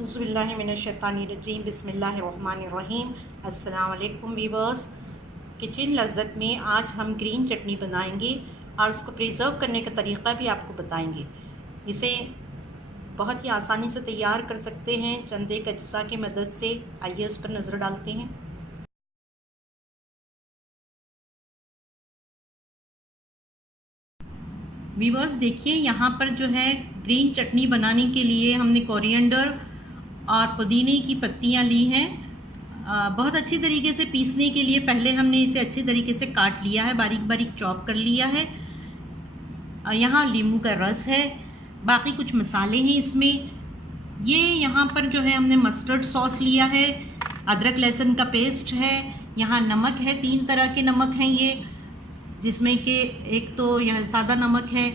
औज़ुबिल्लाहिमिनश्शैतानिर्रजीम बिस्मिल्लाहिर्रहमानिर्रहीम। अस्सलाम वालेकुम वीवर्स। किचन लज़्ज़त में आज हम ग्रीन चटनी बनाएंगे और उसको प्रिज़र्व करने का तरीक़ा भी आपको बताएंगे। इसे बहुत ही आसानी से तैयार कर सकते हैं चंद एक अज्जा की मदद से। आइए उस पर नज़र डालते हैं। वीवर्स देखिए, यहाँ पर जो है ग्रीन चटनी बनाने के लिए हमने कोरिएंडर और पुदीने की पत्तियाँ ली हैं। बहुत अच्छी तरीके से पीसने के लिए पहले हमने इसे अच्छी तरीके से काट लिया है, बारीक बारीक चॉप कर लिया है। यहाँ नींबू का रस है, बाकी कुछ मसाले हैं इसमें। ये यहाँ पर जो है हमने मस्टर्ड सॉस लिया है, अदरक लहसुन का पेस्ट है, यहाँ नमक है, 3 तरह के नमक हैं ये, जिसमें कि एक तो यह सादा नमक है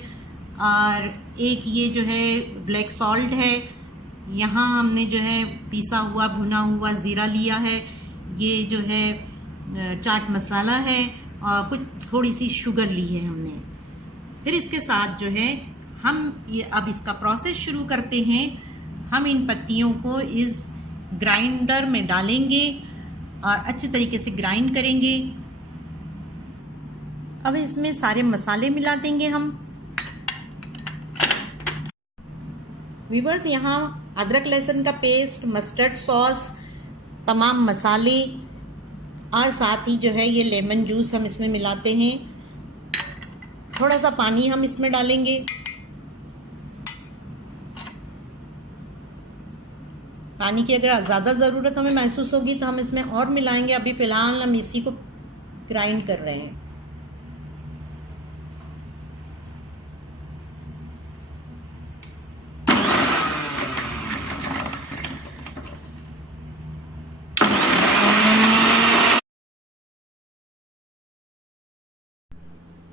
और एक ये जो है ब्लैक सॉल्ट है। यहाँ हमने जो है पिसा हुआ भुना हुआ ज़ीरा लिया है, ये जो है चाट मसाला है और कुछ थोड़ी सी शुगर ली है हमने। फिर इसके साथ जो है हम ये अब इसका प्रोसेस शुरू करते हैं। हम इन पत्तियों को इस ग्राइंडर में डालेंगे और अच्छी तरीके से ग्राइंड करेंगे। अब इसमें सारे मसाले मिला देंगे हम। वीवर्स, यहाँ अदरक लहसुन का पेस्ट, मस्टर्ड सॉस, तमाम मसाले और साथ ही जो है ये लेमन जूस हम इसमें मिलाते हैं। थोड़ा सा पानी हम इसमें डालेंगे। पानी की अगर ज़्यादा ज़रूरत हमें महसूस होगी तो हम इसमें और मिलाएंगे। अभी फ़िलहाल हम इसी को ग्राइंड कर रहे हैं।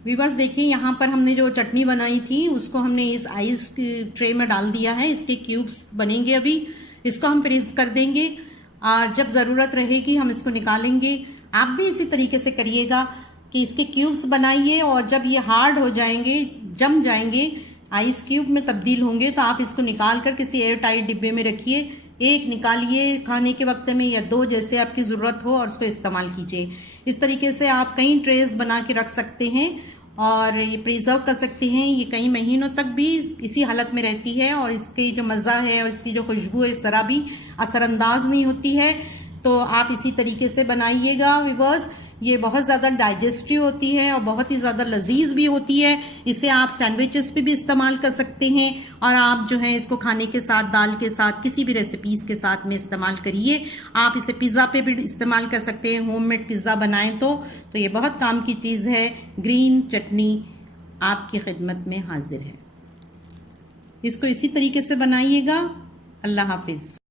वीवर्स देखिए, यहाँ पर हमने जो चटनी बनाई थी उसको हमने इस आइस ट्रे में डाल दिया है। इसके क्यूब्स बनेंगे, अभी इसको हम फ्रीज कर देंगे और जब ज़रूरत रहेगी हम इसको निकालेंगे। आप भी इसी तरीके से करिएगा कि इसके क्यूब्स बनाइए और जब ये हार्ड हो जाएंगे, जम जाएंगे, आइस क्यूब में तब्दील होंगे, तो आप इसको निकाल कर किसी एयर टाइट डिब्बे में रखिए। एक निकालिए खाने के वक्त में या 2 जैसे आपकी ज़रूरत हो और उसको इस्तेमाल कीजिए। इस तरीके से आप कई ट्रेस बना के रख सकते हैं और ये प्रिजर्व कर सकते हैं। ये कई महीनों तक भी इसी हालत में रहती है और इसकी जो मज़ा है और इसकी जो खुशबू है इस तरह भी असरअंदाज नहीं होती है। तो आप इसी तरीके से बनाइएगा वीवर्स। ये बहुत ज़्यादा डाइजेस्टिव होती है और बहुत ही ज़्यादा लजीज भी होती है। इसे आप सैंडविचेस पे भी इस्तेमाल कर सकते हैं और आप जो है इसको खाने के साथ, दाल के साथ, किसी भी रेसिपीज़ के साथ में इस्तेमाल करिए। आप इसे पिज़्ज़ा पे भी इस्तेमाल कर सकते हैं, होममेड पिज़्ज़ा बनाएं तो ये बहुत काम की चीज़ है। ग्रीन चटनी आपकी खिदमत में हाजिर है। इसको इसी तरीके से बनाइएगा। अल्लाह हाफिज़।